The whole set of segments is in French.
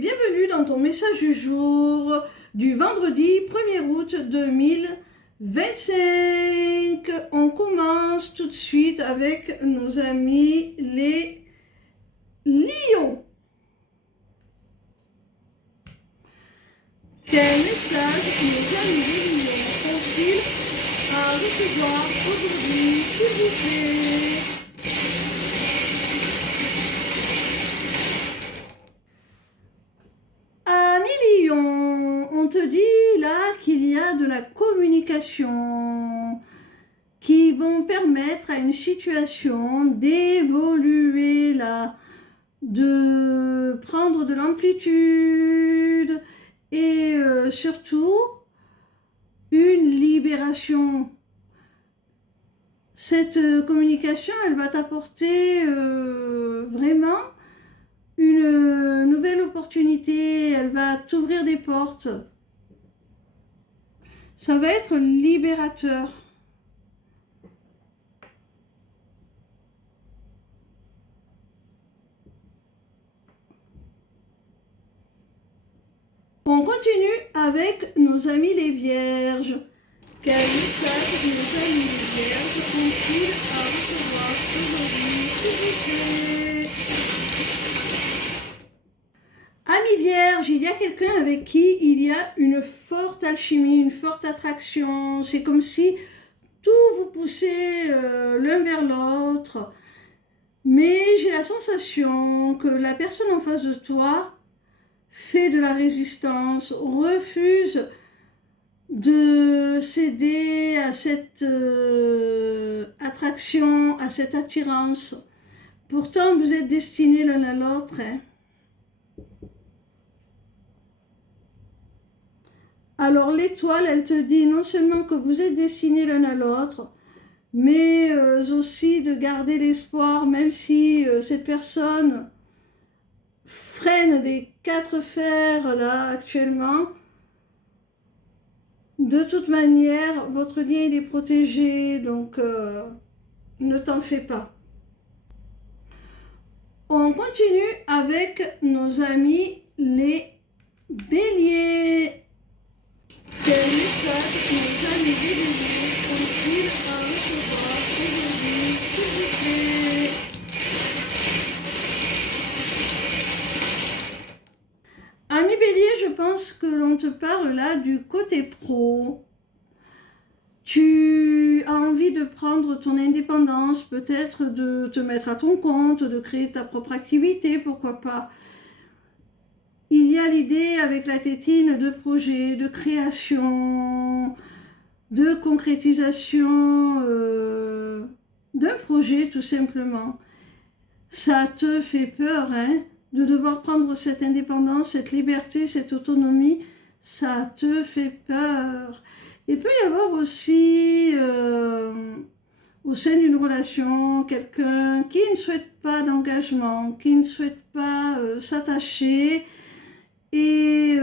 bienvenue dans ton message du jour du vendredi 1er août 2025. On commence tout de suite avec nos amis les lions. Quel message nos amis les lions ont-ils à recevoir aujourd'hui, s'il vous plaît? On te dit là qu'il y a de la communication qui vont permettre à une situation d'évoluer là, de prendre de l'amplitude et surtout une libération. Cette communication, elle va t'apporter vraiment une nouvelle opportunité, elle va t'ouvrir des portes. Ça va être libérateur. On continue avec nos amis les vierges. Quel message nos amis les vierges ont-ils à recevoir aujourd'hui, s'il vous plaît? Amis vierges, il y a quelqu'un avec qui il y a une forte alchimie, une forte attraction. C'est comme si tout vous poussait l'un vers l'autre. Mais j'ai la sensation que la personne en face de toi fait de la résistance, refuse de céder à cette attraction, à cette attirance. Pourtant, vous êtes destinés l'un à l'autre, hein. Alors l'étoile, elle te dit non seulement que vous êtes destinés l'un à l'autre, mais aussi de garder l'espoir, même si cette personne freine des quatre fers là actuellement. De toute manière, votre lien il est protégé, donc ne t'en fais pas. On continue avec nos amis les béliers. Quel message nos amis les béliers ont-ils à recevoir aujourd'hui, s'il vous plaît? Ami bélier, je pense que l'on te parle là du côté pro. Tu as envie de prendre ton indépendance, peut-être de te mettre à ton compte, de créer ta propre activité, pourquoi pas. Il y a l'idée avec la tétine de projet, de création, de concrétisation d'un projet tout simplement. Ça te fait peur, hein, de devoir prendre cette indépendance, cette liberté, cette autonomie. Ça te fait peur. Il peut y avoir aussi au sein d'une relation quelqu'un qui ne souhaite pas d'engagement, qui ne souhaite pas s'attacher et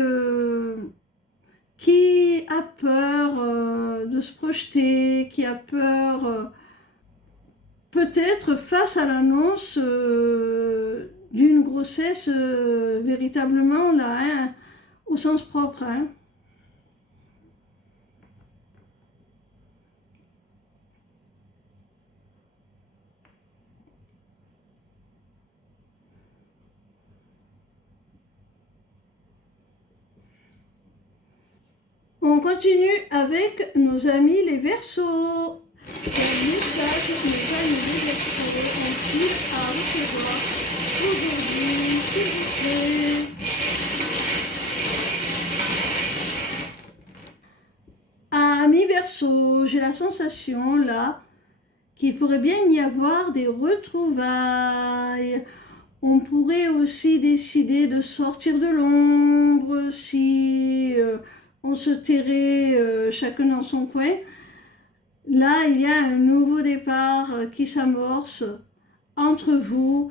qui a peur de se projeter, qui a peur peut-être face à l'annonce d'une grossesse véritablement là, hein, au sens propre, hein. On continue avec nos amis les Verseaux. Quel message nos amis les Verseaux ont-ils à recevoir aujourd'hui, s'il vous plaît? Amis Verseaux, j'ai la sensation là qu'il pourrait bien y avoir des retrouvailles. On pourrait aussi décider de sortir de l'ombre si on se tairait chacun dans son coin. Là, il y a un nouveau départ qui s'amorce entre vous.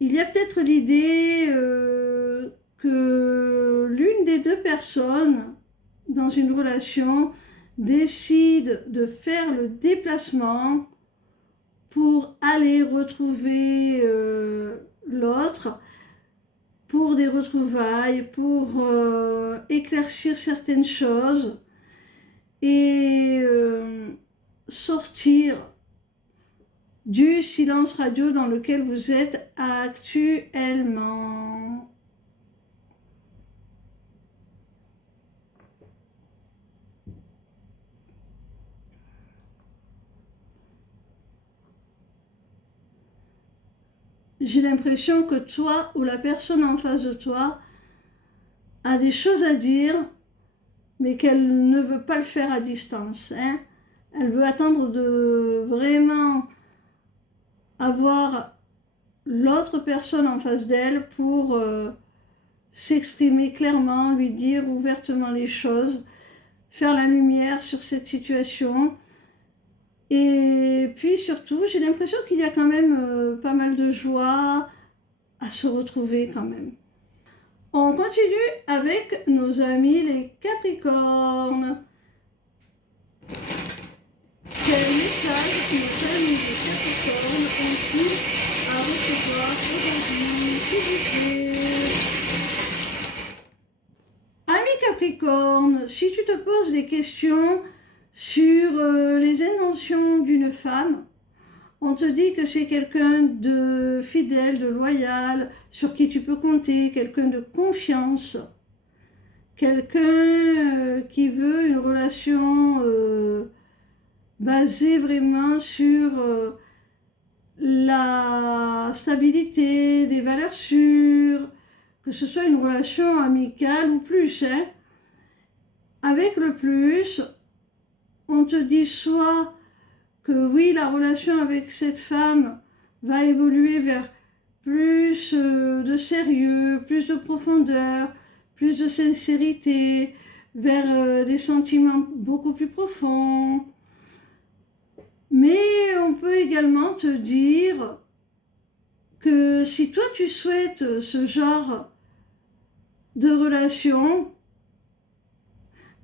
Il y a peut-être l'idée que l'une des deux personnes dans une relation décide de faire le déplacement pour aller retrouver l'autre, pour des retrouvailles, pour éclaircir certaines choses et sortir du silence radio dans lequel vous êtes actuellement. J'ai l'impression que toi ou la personne en face de toi a des choses à dire, mais qu'elle ne veut pas le faire à distance, hein. Elle veut attendre de vraiment avoir l'autre personne en face d'elle pour s'exprimer clairement, lui dire ouvertement les choses, faire la lumière sur cette situation. Et puis surtout, j'ai l'impression qu'il y a quand même pas mal de joie à se retrouver quand même. On continue avec nos amis les Capricornes. Quel message nos amis les Capricornes ont-ils à recevoir aujourd'hui, s'il vous plaît? Ami Capricorne, si tu te poses des questions sur les intentions d'une femme, on te dit que c'est quelqu'un de fidèle, de loyal, sur qui tu peux compter, quelqu'un de confiance, quelqu'un qui veut une relation basée vraiment sur la stabilité, des valeurs sûres, que ce soit une relation amicale ou plus, hein. Avec le plus, on te dit soit que oui, la relation avec cette femme va évoluer vers plus de sérieux, plus de profondeur, plus de sincérité, vers des sentiments beaucoup plus profonds. Mais on peut également te dire que si toi tu souhaites ce genre de relation,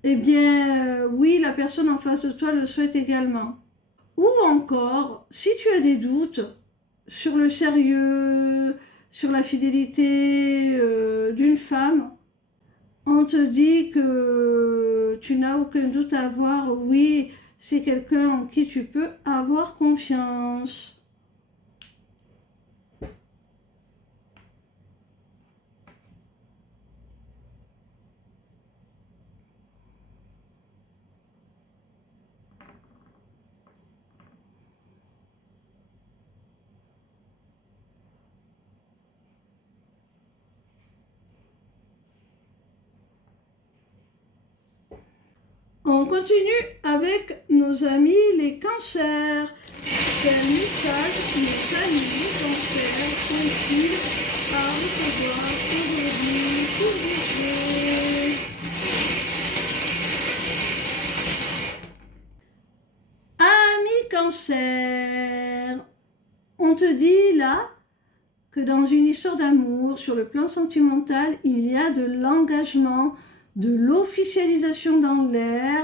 eh bien oui, la personne en face de toi le souhaite également. Ou encore, si tu as des doutes sur le sérieux, sur la fidélité d'une femme, on te dit que tu n'as aucun doute à avoir. Oui, c'est quelqu'un en qui tu peux avoir confiance. On continue avec nos amis les cancers. Quel message nos amis les cancers ont-ils à recevoir aujourd'hui, s'il vous plaît? Amis cancer, on te dit là que dans une histoire d'amour, sur le plan sentimental, il y a de l'engagement, de l'officialisation dans l'air.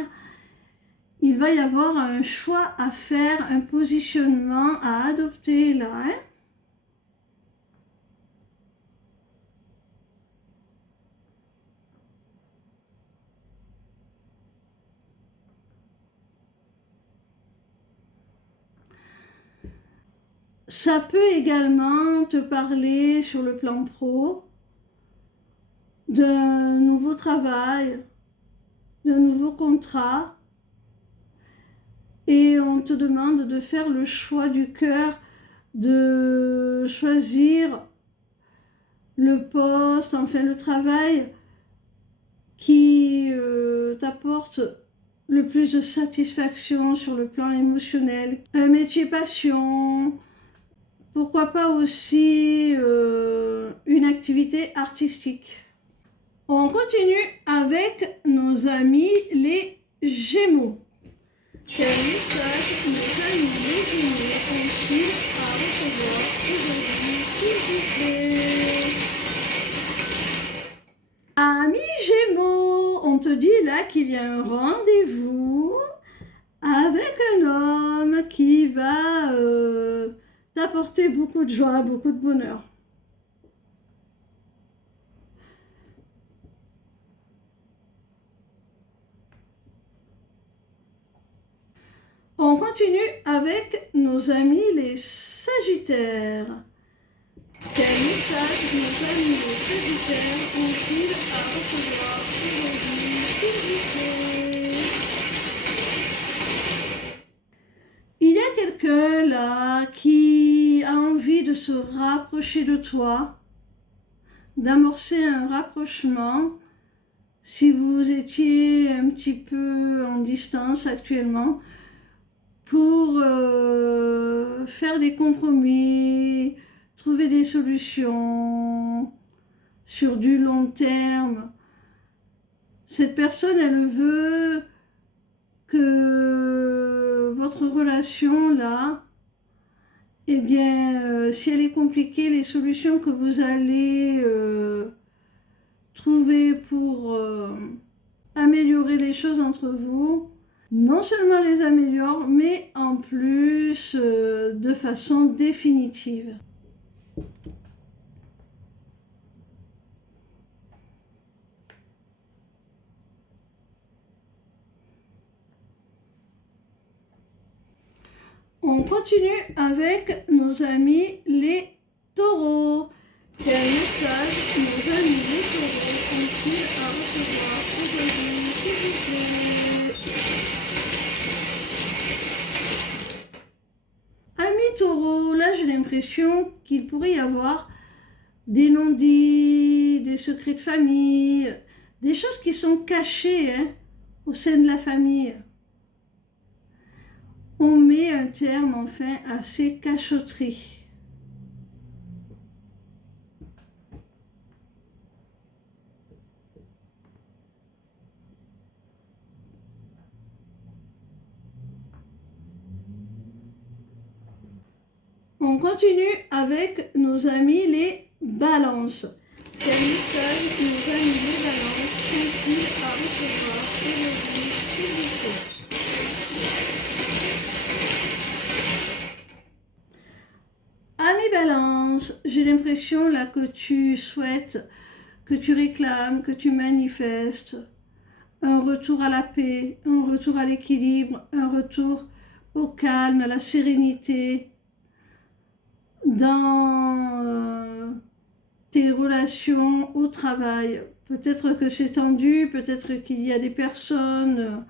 Il va y avoir un choix à faire, un positionnement à adopter là, hein. Ça peut également te parler sur le plan pro d'un nouveau travail, d'un nouveau contrat, et on te demande de faire le choix du cœur, de choisir le poste, enfin le travail qui t'apporte le plus de satisfaction sur le plan émotionnel, un métier passion, pourquoi pas aussi une activité artistique. On continue avec nos amis les Gémeaux. Quel message nos amis les Gémeaux ont-ils à recevoir aujourd'hui, s'il vous plaît? Amis Gémeaux, on te dit là qu'il y a un rendez-vous avec un homme qui va t'apporter beaucoup de joie, beaucoup de bonheur. continue avec nos amis les Sagittaires. Quel message nos amis les Sagittaires ont-ils à recevoir aujourd'hui, s'il vous plaît? Il y a quelqu'un là qui a envie de se rapprocher de toi, d'amorcer un rapprochement. Si vous étiez un petit peu en distance actuellement, pour faire des compromis, trouver des solutions sur du long terme. Cette personne, elle veut que votre relation là, eh bien, si elle est compliquée, les solutions que vous allez trouver pour améliorer les choses entre vous, non seulement les améliorent, mais en plus de façon définitive. On continue avec nos amis les taureaux. Quel message nos amis les taureaux ont-ils à recevoir aujourd'hui, s'il vous plaît? Amis taureaux, là j'ai l'impression qu'il pourrait y avoir des non-dits, des secrets de famille, des choses qui sont cachées au sein de la famille. On met un terme enfin à ces cachotteries. On continue avec nos amis les balances. Quel message nos amis les balances ont-ils à recevoir aujourd'hui, s'il vous plaît? Ami balance, j'ai l'impression là que tu souhaites, que tu réclames, que tu manifestes un retour à la paix, un retour à l'équilibre, un retour au calme, à la sérénité dans tes relations au travail. Peut-être que c'est tendu, peut-être qu'il y a des personnes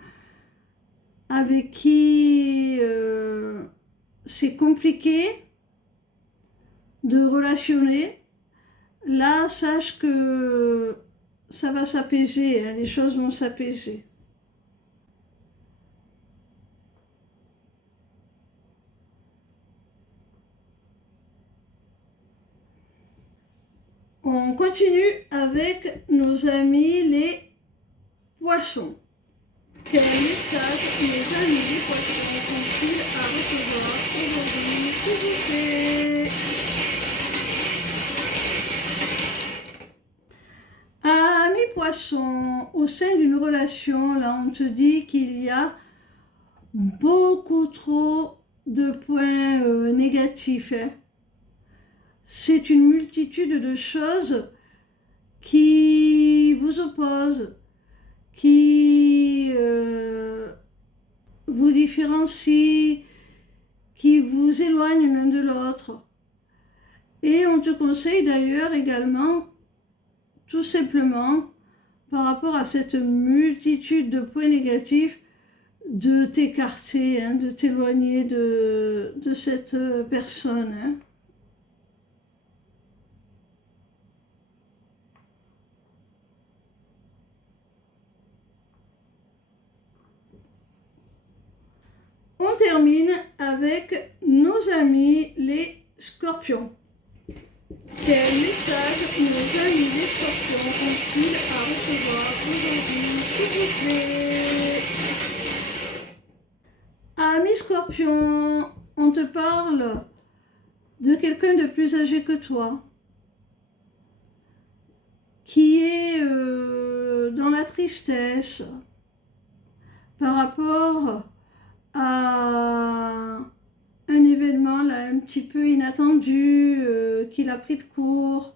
avec qui c'est compliqué de relationner. Là, sache que ça va s'apaiser, les choses vont s'apaiser. On continue avec nos amis les poissons. Quel message nos amis les poissons ont-ils à recevoir aujourd'hui, s'il vous plaît? Amis poissons, au sein d'une relation, là on te dit qu'il y a beaucoup trop de points négatifs. C'est une multitude de choses qui vous opposent, qui vous différencient, qui vous éloignent l'un de l'autre. Et on te conseille d'ailleurs également, tout simplement, par rapport à cette multitude de points négatifs, de t'écarter, de t'éloigner de cette personne. On termine avec nos amis les scorpions. Quel message nos amis les scorpions ont-ils à recevoir aujourd'hui, s'il vous plaît? Amis scorpions, on te parle de quelqu'un de plus âgé que toi, qui est dans la tristesse par rapport à un événement là un petit peu inattendu qu'il a pris de court.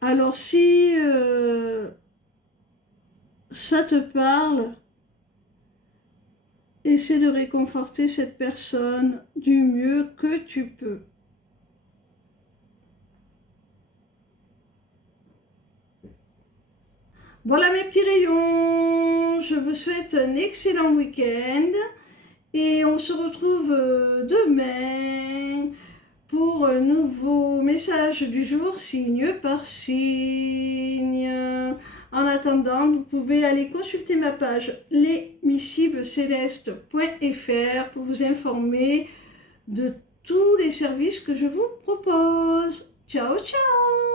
Alors si ça te parle, essaie de réconforter cette personne du mieux que tu peux. Voilà mes petits rayons, je vous souhaite un excellent week-end et on se retrouve demain pour un nouveau message du jour, signe par signe. En attendant, vous pouvez aller consulter ma page lesmissivescélestes.fr pour vous informer de tous les services que je vous propose. Ciao, ciao!